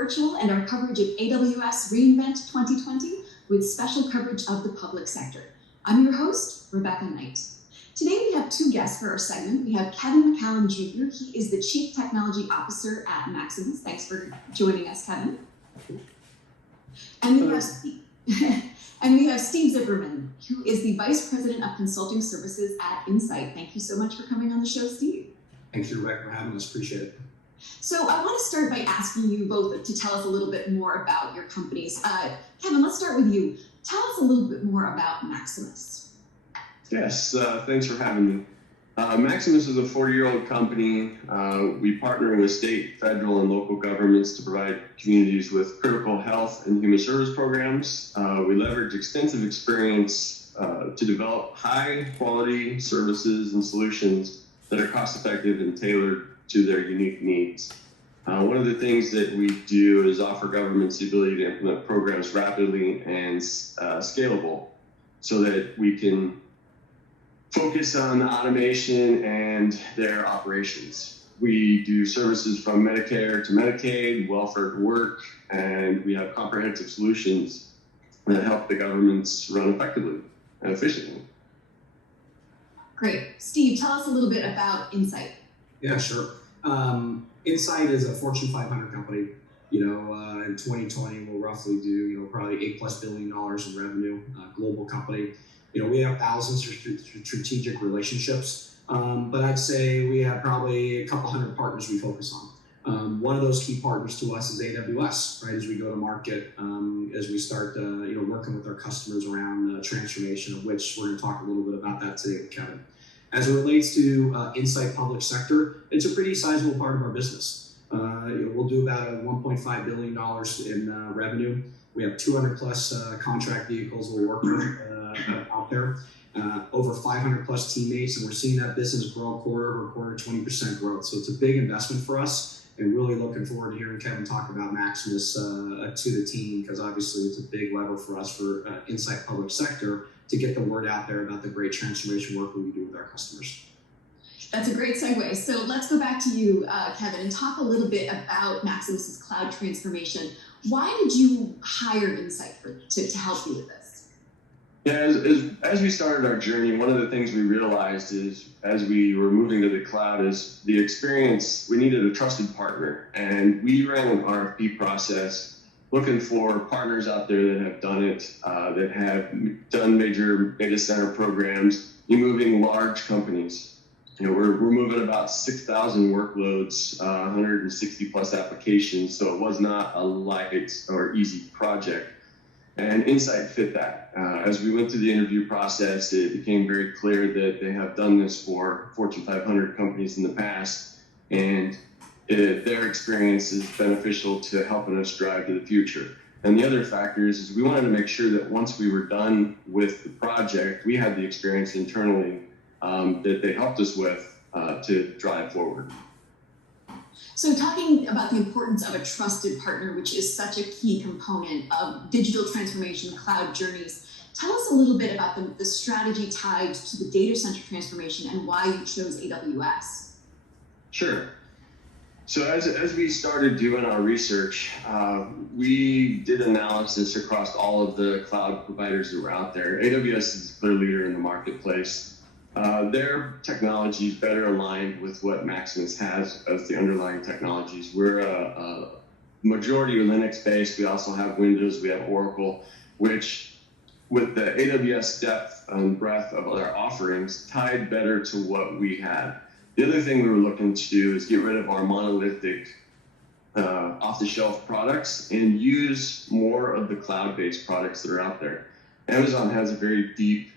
virtual and our coverage of AWS reInvent 2020 with special coverage of the public sector. I'm your host, Rebecca Knight. Today we have two guests for our segment. We have Kevin McCallum Jr. He is the Chief Technology Officer at Maximus. Thanks for joining us, Kevin. And we have Steve Zipperman, who is the Vice President of Consulting Services at Insight. Thank you so much for coming on the show, Steve. Thanks, Rebecca, for having us. Appreciate it. So I want to start by asking you both to tell us a little bit more about your companies. Kevin, let's start with you. Tell us a little bit more about Maximus. Yes, thanks for having me. Maximus is a 40-year-old company. We partner with state, federal, and local governments to provide communities with critical health and human service programs. We leverage extensive experience to develop high-quality services and solutions that are cost-effective and tailored to their unique needs. One of the things that we do is offer governments the ability to implement programs rapidly and scalable so that we can focus on the automation and their operations. We do services from Medicare to Medicaid, welfare to work, and we have comprehensive solutions that help the governments run effectively and efficiently. Great. Steve, tell us a little bit about Insight. Yeah, sure. Insight is a Fortune 500 company. In 2020, we'll roughly do, probably $8+ billion in revenue, global company. We have thousands of strategic relationships, but I'd say we have probably a couple hundred partners we focus on. One of those key partners to us is AWS, right? As we go to market, as we start, working with our customers around transformation, of which we're going to talk a little bit about that today with Kevin. As it relates to Insight Public Sector, it's a pretty sizable part of our business. We'll do about $1.5 billion in revenue. We have 200+ contract vehicles we're working with out there, over 500+ teammates, and we're seeing that business grow quarter-over-quarter, 20% growth. So it's a big investment for us, and really looking forward to hearing Kevin talk about Maximus to the team, because obviously it's a big lever for us for Insight Public Sector to get the word out there about the great transformation work that we do with our customers. That's a great segue. So let's go back to you, Kevin, and talk a little bit about Maximus's cloud transformation. Why did you hire Insight to help you with this? Yeah, as we started our journey, one of the things we realized is as we were moving to the cloud is the experience, we needed a trusted partner. And we ran an RFP process looking for partners out there that have done it, that have done major data center programs, moving large companies. We're moving about 6,000 workloads, 160+ applications, so it was not a light or easy project. And Insight fit that. As we went through the interview process, it became very clear that they have done this for Fortune 500 companies in the past, and their experience is beneficial to helping us drive to the future. And the other factor is we wanted to make sure that once we were done with the project, we had the experience internally that they helped us with to drive forward. So talking about the importance of a trusted partner, which is such a key component of digital transformation, cloud journeys, tell us a little bit about the strategy tied to the data center transformation and why you chose AWS. Sure. So as we started doing our research, we did analysis across all of the cloud providers that were out there. AWS is a clear leader in the marketplace. Their technology is better aligned with what Maximus has as the underlying technologies. We're a majority Linux-based. We also have Windows. We have Oracle, which with the AWS depth and breadth of our offerings tied better to what we had. The other thing we were looking to do is get rid of our monolithic off-the-shelf products and use more of the cloud-based products that are out there. Amazon has a very deep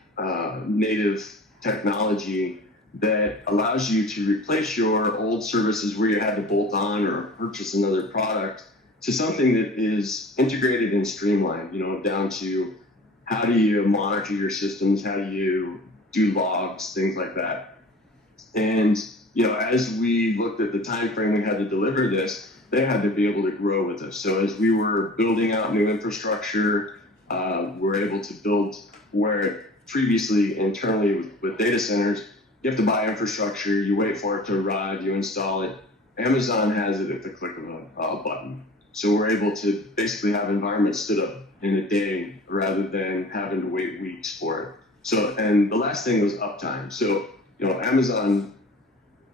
native technology that allows you to replace your old services where you had to bolt on or purchase another product to something that is integrated and streamlined, down to how do you monitor your systems, how do you do logs, things like that. And, as we looked at the time frame we had to deliver this, they had to be able to grow with us. So as we were building out new infrastructure, we're able to build where previously internally with data centers, you have to buy infrastructure, you wait for it to arrive, you install it. Amazon has it at the click of a button. So we're able to basically have environments stood up in a day rather than having to wait weeks for it. So, and the last thing was uptime. So, Amazon,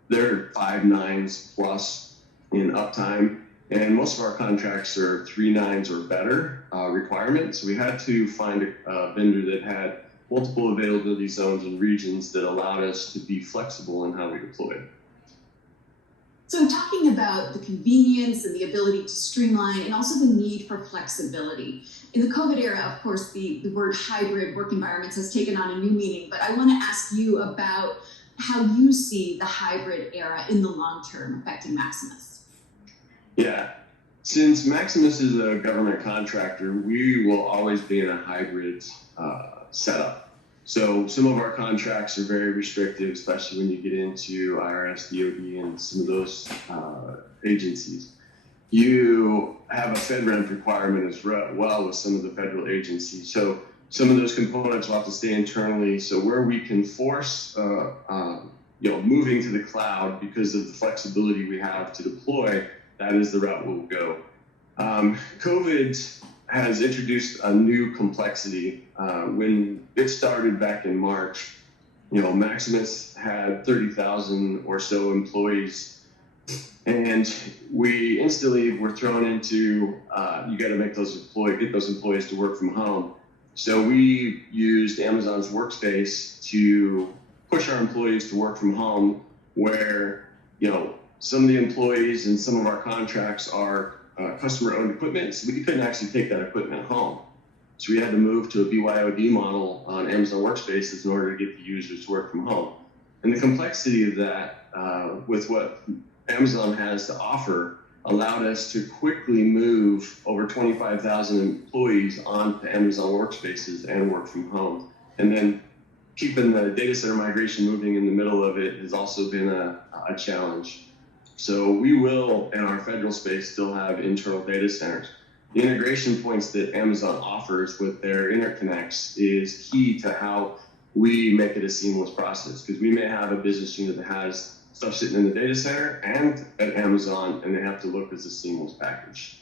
they're 5 nines plus in uptime, and most of our contracts are 3 nines or better requirements. So we had to find a vendor that had multiple availability zones and regions that allowed us to be flexible in how we deploy. So talking about the convenience and the ability to streamline and also the need for flexibility. In the COVID era, of course, the word hybrid work environments has taken on a new meaning, but I want to ask you about how you see the hybrid era in the long term affecting Maximus. Yeah. Since Maximus is a government contractor, we will always be in a hybrid setup. So some of our contracts are very restrictive, especially when you get into IRS, DOD, and some of those agencies. You have a FedRAMP requirement as well with some of the federal agencies. So some of those components will have to stay internally. So where we can force moving to the cloud because of the flexibility we have to deploy, that is the route we'll go. COVID has introduced a new complexity. When it started back in March, Maximus had 30,000 or so employees, and we instantly were thrown into you got to get those employees to work from home. So we used Amazon's Workspace to push our employees to work from home, where some of the employees and some of our contracts are customer-owned equipment, so we couldn't actually take that equipment home. So we had to move to a BYOD model on Amazon Workspaces in order to get the users to work from home. And the complexity of that, with what Amazon has to offer, allowed us to quickly move over 25,000 employees onto Amazon Workspaces and work from home. And then keeping the data center migration moving in the middle of it has also been a challenge. So we will, in our federal space, still have internal data centers. The integration points that Amazon offers with their interconnects is key to how we make it a seamless process, because we may have a business unit that has stuff sitting in the data center and at Amazon, and they have to look as a seamless package.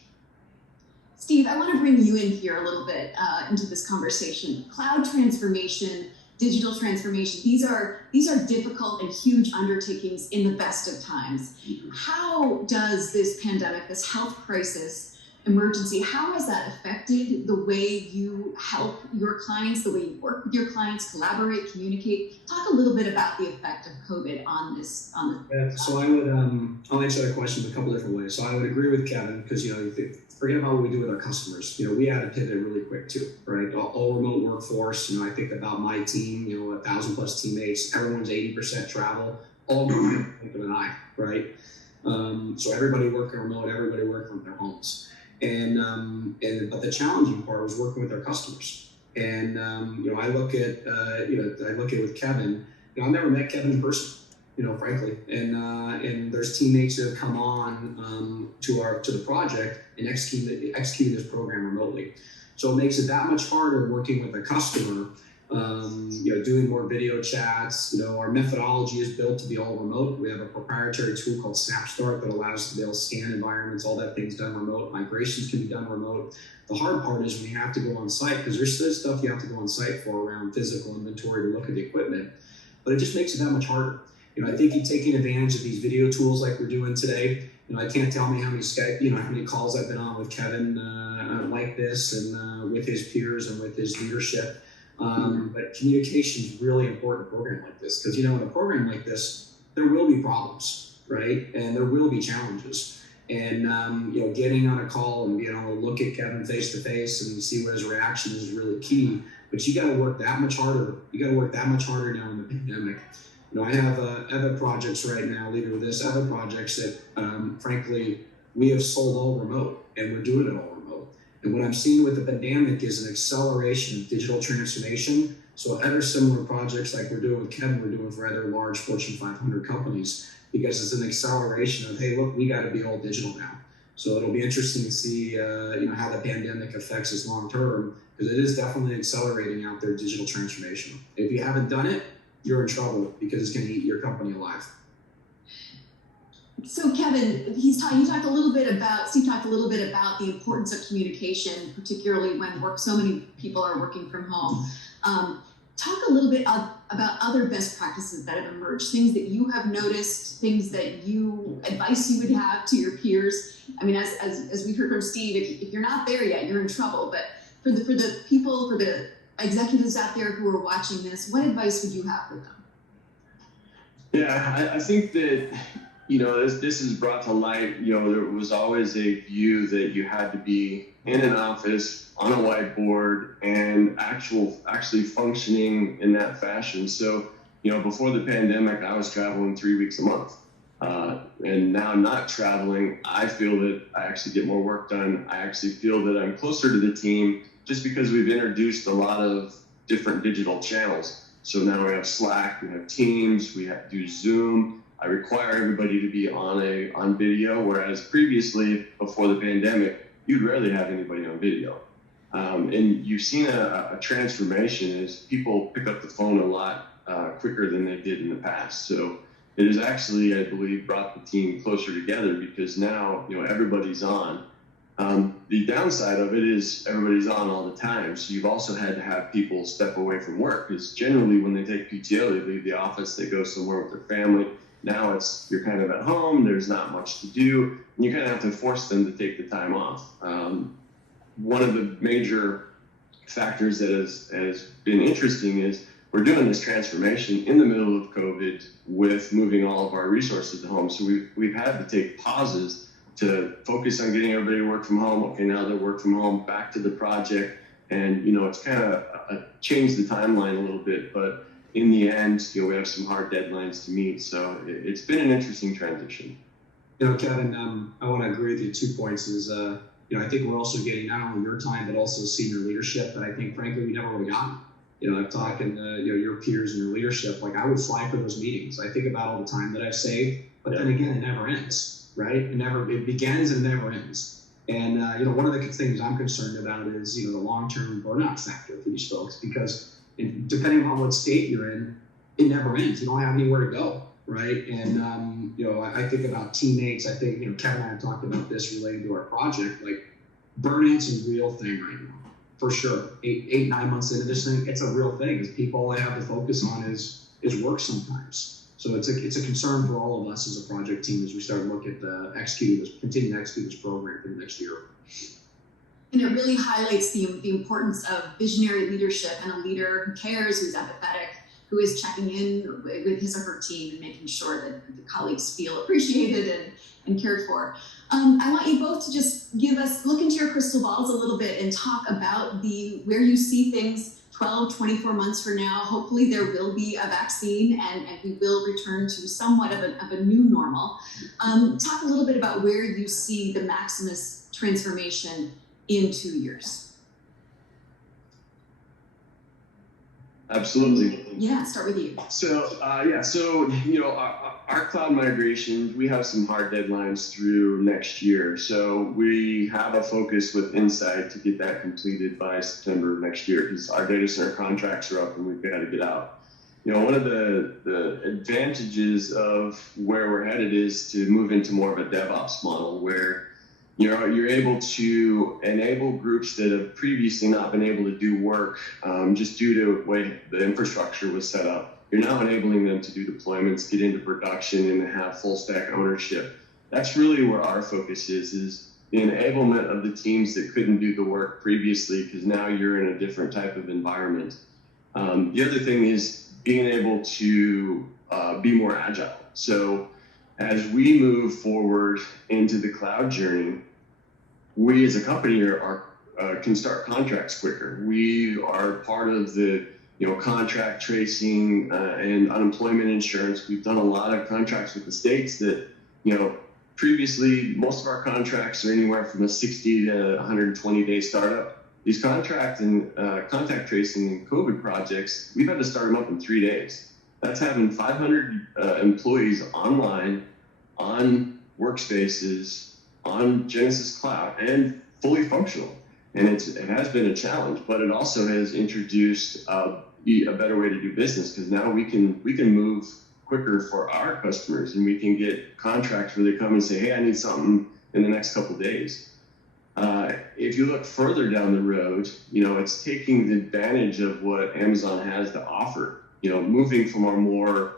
Steve, I want to bring you in here a little bit into this conversation. Cloud transformation, digital transformation, these are difficult and huge undertakings in the best of times. How does this pandemic, this health crisis, emergency, how has that affected the way you help your clients, the way you work with your clients, collaborate, communicate? Talk a little bit about the effect of COVID on this. Yeah, so I would, I'll answer that question in a couple different ways. So I would agree with Kevin, because, forget about what we do with our customers. We had to pivot really quick too, right? All remote workforce. I think about my team, 1,000+ teammates, everyone's 80% travel, all going in the blink of an eye, right? So everybody working remote, everybody working from their homes. But the challenging part was working with our customers. And I look at with Kevin. I've never met Kevin in person, frankly. And there's teammates that have come on to the project and executing this program remotely. So it makes it that much harder working with a customer. Doing more video chats. Our methodology is built to be all remote. We have a proprietary tool called SnapStart that allows us to be able to scan environments. All that thing's done remote. Migrations can be done remote. The hard part is when you have to go on site, because there's still stuff you have to go on site for around physical inventory to look at the equipment. But it just makes it that much harder. I think you're taking advantage of these video tools like we're doing today. I can't tell me how many Skype, how many calls I've been on with Kevin like this, and with his peers and with his leadership. But communication is really important in a program like this, because in a program like this, there will be problems, right? And there will be challenges. And getting on a call and being able to look at Kevin face to face and see what his reaction is really key. But you got to work that much harder. You got to work that much harder now in the pandemic. I have other projects right now, leading with this, other projects that, frankly, we have sold all remote, and we're doing it all remote. And what I'm seeing with the pandemic is an acceleration of digital transformation. So other similar projects like we're doing with Kevin, we're doing for other large Fortune 500 companies, because it's an acceleration of, hey, look, we got to be all digital now. So it'll be interesting to see, how the pandemic affects us long term, because it is definitely accelerating out there digital transformation. If you haven't done it, you're in trouble, because it's going to eat your company alive. So Kevin, Steve talked a little bit about the importance of communication, particularly when so many people are working from home. Talk a little bit about other best practices that have emerged, things that you have noticed, advice you would have to your peers. I mean, as we heard from Steve, if you're not there yet, you're in trouble. But for the executives out there who are watching this, what advice would you have for them? Yeah, I think that, this is brought to light. There was always a view that you had to be in an office on a whiteboard and actually functioning in that fashion. So, before the pandemic, I was traveling 3 weeks a month. And now not traveling, I feel that I actually get more work done. I actually feel that I'm closer to the team just because we've introduced a lot of different digital channels. So now we have Slack, we have Teams, we have to do Zoom. I require everybody to be on video, whereas previously, before the pandemic, you'd rarely have anybody on video. And you've seen a transformation as people pick up the phone a lot quicker than they did in the past. So it has actually, I believe, brought the team closer together because now, everybody's on. The downside of it is everybody's on all the time. So you've also had to have people step away from work because generally when they take PTO, they leave the office, they go somewhere with their family. Now you're kind of at home, there's not much to do, and you kind of have to force them to take the time off. One of the major factors that has been interesting is we're doing this transformation in the middle of COVID with moving all of our resources to home. So we've had to take pauses to focus on getting everybody to work from home. Okay, now they work from home, back to the project. And, it's kind of changed the timeline a little bit. But in the end, we have some hard deadlines to meet. So it's been an interesting transition. Kevin, I want to agree with you 2 points is, I think we're also getting not only your time, but also senior leadership that I think, frankly, we never really got. I'm talking, your peers and your leadership, like I would fly for those meetings. I think about all the time that I've saved, but then again, it never ends, right? It begins and never ends. And, one of the things I'm concerned about is, the long-term burnout factor for these folks, because depending on what state you're in, it never ends. You don't have anywhere to go, right? And, I think about teammates. I think, Kevin and I have talked about this related to our project, like burnout's a real thing right now. For sure, 9 months into this thing, it's a real thing. Because people all they have to focus on is work sometimes. So it's a concern for all of us as a project team as we start to look at continue to execute this program for the next year. And it really highlights the importance of visionary leadership and a leader who cares, who's empathetic, who is checking in with his or her team and making sure that the colleagues feel appreciated and cared for. I want you both to just look into your crystal balls a little bit and talk about where you see things 12, 24 months from now. Hopefully there will be a vaccine and we will return to somewhat of a new normal. Talk a little bit about where you see the Maximus transformation in 2 years. Absolutely. Yeah, start with you. So, our cloud migration, we have some hard deadlines through next year. So we have a focus with Insight to get that completed by September of next year because our data center contracts are up and we've got to get out. One of the advantages of where we're headed is to move into more of a DevOps model where you're able to enable groups that have previously not been able to do work just due to the way the infrastructure was set up. You're now enabling them to do deployments, get into production, and have full stack ownership. That's really where our focus is the enablement of the teams that couldn't do the work previously because now you're in a different type of environment. The other thing is being able to be more agile. So as we move forward into the cloud journey, we as a company can start contracts quicker. We are part of the contract tracing and unemployment insurance. We've done a lot of contracts with the states that previously most of our contracts are anywhere from a 60 to 120 day startup. These contract and contact tracing and COVID projects, we've had to start them up in 3 days. That's having 500 employees online, on workspaces, on Genesis Cloud, and fully functional. And it has been a challenge, but it also has introduced a better way to do business because now we can move quicker for our customers, and we can get contracts where they come and say, hey, I need something in the next couple of days. If you look further down the road, it's taking the advantage of what Amazon has to offer, moving from our more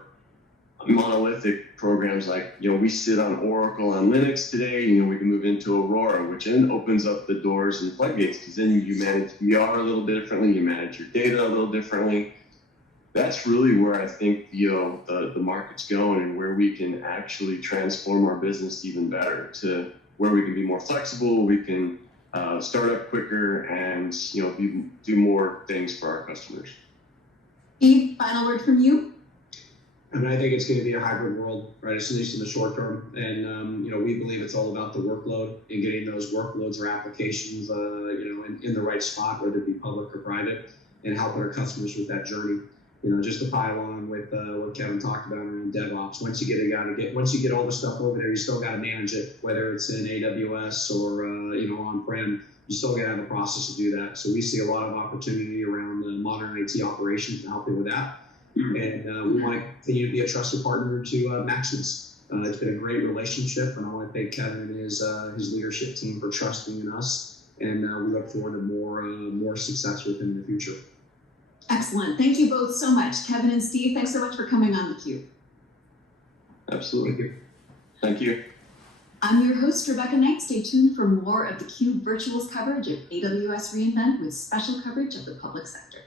monolithic programs like, we sit on Oracle on Linux today, we can move into Aurora, which then opens up the doors and floodgates, because then you manage VR a little differently, you manage your data a little differently. That's really where I think, the market's going, and where we can actually transform our business even better, to where we can be more flexible, we can start up quicker, and do more things for our customers. Steve, final word from you. I mean, I think it's going to be a hybrid world, right? At least in the short term, and we believe it's all about the workload and getting those workloads or applications, in the right spot, whether it be public or private, and helping our customers with that journey. Just to pile on with what Kevin talked about around DevOps. Once you get all the stuff over there, you still got to manage it, whether it's in AWS or on-prem. You still got to have a process to do that. So we see a lot of opportunity around the modern IT operations to help you with that. And we want to continue to be a trusted partner to Maximus. It's been a great relationship, and I want to thank Kevin and his leadership team for trusting in us. And we look forward to more success with him in the future. Excellent. Thank you both so much. Kevin and Steve, thanks so much for coming on theCUBE. Absolutely. Thank you. I'm your host, Rebecca Knight. Stay tuned for more of theCUBE Virtuals coverage of AWS reInvent with special coverage of the public sector.